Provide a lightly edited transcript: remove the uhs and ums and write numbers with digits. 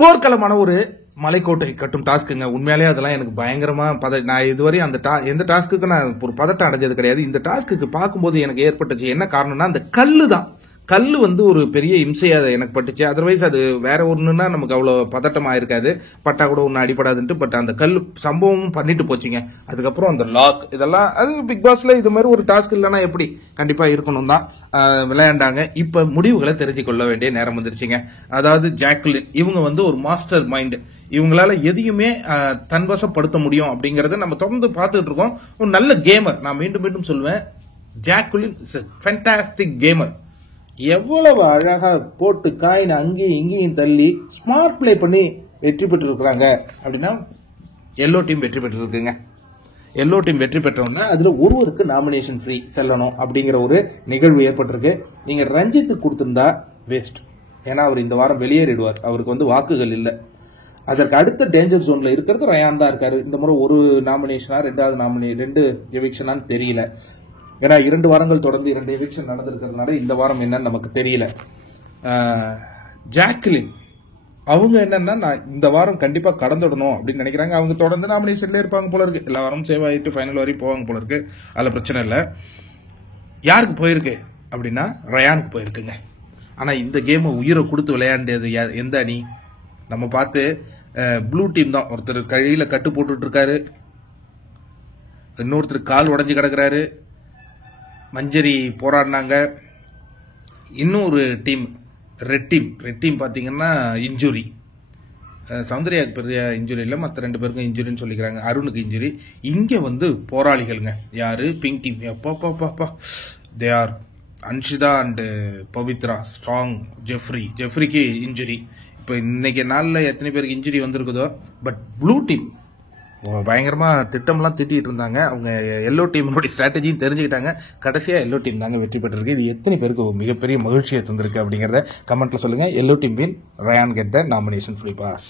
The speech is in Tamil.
போர்க்களமான ஒரு மலைக்கோட்டை கட்டும் டாஸ்க்குங்க. உண்மையாலே அதெல்லாம் எனக்கு பயங்கரமா நான் இதுவரை அந்த எந்த டாஸ்க்கு நான் ஒரு பதட்டம் அடைஞ்சது கிடையாது. இந்த டாஸ்க்கு பார்க்கும்போது எனக்கு ஏற்பட்டுச்சு என்ன காரணம்னா அந்த கல்லு தான். கல்லு ஒரு பெரிய இம்சையா எனக்கு பட்டுச்சு. அதர்வைஸ் அது வேற ஒண்ணுன்னா நமக்கு அவ்வளவு பதட்டமா இருக்காது, பட்டா கூட ஒண்ணு அடிபடாதுன்ட்டு. பட் அந்த கல்லு சம்பவமும் பண்ணிட்டு போச்சுங்க. அதுக்கப்புறம் அந்த லாக் இதெல்லாம் அது பிக் பாஸ்ல இது மாதிரி ஒரு டாஸ்க் இல்லைன்னா எப்படி கண்டிப்பா இருக்கணும் தான் விளையாண்டாங்க. இப்ப முடிவுகளை தெரிஞ்சு கொள்ள வேண்டிய நேரம் வந்துருச்சுங்க. அதாவது ஜாக்குலின் இவங்க ஒரு மாஸ்டர் மைண்ட். இவங்களால எதையுமே தன்வசப்படுத்த முடியும் அப்படிங்கறத நம்ம தொடர்ந்து பார்த்துட்டு இருக்கோம். ஒரு நல்ல கேமர். நான் மீண்டும் மீண்டும் சொல்லுவேன், Jacqueline is a fantastic gamer. எவ்வளவு அழகா போட்டு காயின் அங்கேயும் இங்கேயும் தள்ளி ஸ்மார்ட் பிளே பண்ணி வெற்றி பெற்று இருக்கிறாங்க அப்படின்னா எல்லோ டீம் வெற்றி பெற்று இருக்குங்க. எல்லோ டீம் வெற்றி பெற்றோம்னா அதுல ஒருவருக்கு நாமினேஷன் ஃப்ரீ செல்லணும் அப்படிங்கிற ஒரு நிகழ்வு ஏற்பட்டிருக்கு. நீங்க ரஞ்சித்துக்கு கொடுத்திருந்தா வேஸ்ட். ஏன்னா அவர் இந்த வாரம் வெளியேறிடுவார். அவருக்கு வாக்குகள் இல்லை. அதற்கு அடுத்த டேஞ்சர் ஜோன்ல இருக்கிறது ரயான் தான் இருக்காரு. இந்த முறை ஒரு நாமினேஷனா ரெண்டு எவிக்ஷனான்னு தெரியல. ஏன்னா 2 வாரங்கள் தொடர்ந்து 2 எவிக்ஷன் நடந்திருக்கிறதுனால இந்த வாரம் என்னன்னு நமக்கு தெரியல. ஜாக்குலின் அவங்க என்னன்னா நான் இந்த வாரம் கண்டிப்பா கடந்துடணும் அப்படின்னு நினைக்கிறாங்க. அவங்க தொடர்ந்து நாமினேஷன்ல இருப்பாங்க போல இருக்கு. எல்லா வாரம் சேவ் ஆகிட்டு ஃபைனல் வரையும் போவாங்க போல இருக்கு. அதுல பிரச்சனை இல்லை. யாருக்கு போயிருக்கு அப்படின்னா ரயானுக்கு போயிருக்குங்க. ஆனா இந்த கேமை உயிரை கொடுத்து விளையாண்டது எந்த அணி? நம்ம பார்த்து ப்ளூ டீம் தான். ஒருத்தர் கையில கட்டு போட்டுட்டு இருக்காரு, இன்னொருத்தர் கால் உடஞ்சி கிடக்குறாரு, மஞ்சரி போராடினாங்க. இன்னொரு டீம் ரெட் டீம் பாத்தீங்கன்னா இன்ஜுரி. சௌந்தர்யாவுக்கு பெரிய இன்ஜுரி இல்லை, மற்ற 2 பேருக்கும் இன்ஜுரின்னு சொல்லிக்கிறாங்க. அருணுக்கு இன்ஜுரி. இங்க போராளிகள்ங்க. யாரு? Pink team. எப்பா they are Anshitha and Pavithra strong. ஜெஃப்ரிக்கு இன்ஜுரி. இப்போ இன்னைக்கு நாளில் எத்தனை பேருக்கு இன்ஜுரி வந்திருக்குதோ. பட் ப்ளூ டீம் பயங்கரமா திட்டம்லாம் திட்டிட்டு இருந்தாங்க. அவங்க எல்லோ டீமுடைய ஸ்ட்ராட்டஜியும் தெரிஞ்சுக்கிட்டாங்க. கடைசியா எல்லோ டீம் தாங்க வெற்றி பெற்றிருக்கு. இது எத்தனை பேருக்கு மிகப்பெரிய மகிழ்ச்சியை தந்திருக்கு அப்படிங்கறத கமெண்ட்ல சொல்லுங்க. Yellow team win, Ryan get the nomination free pass.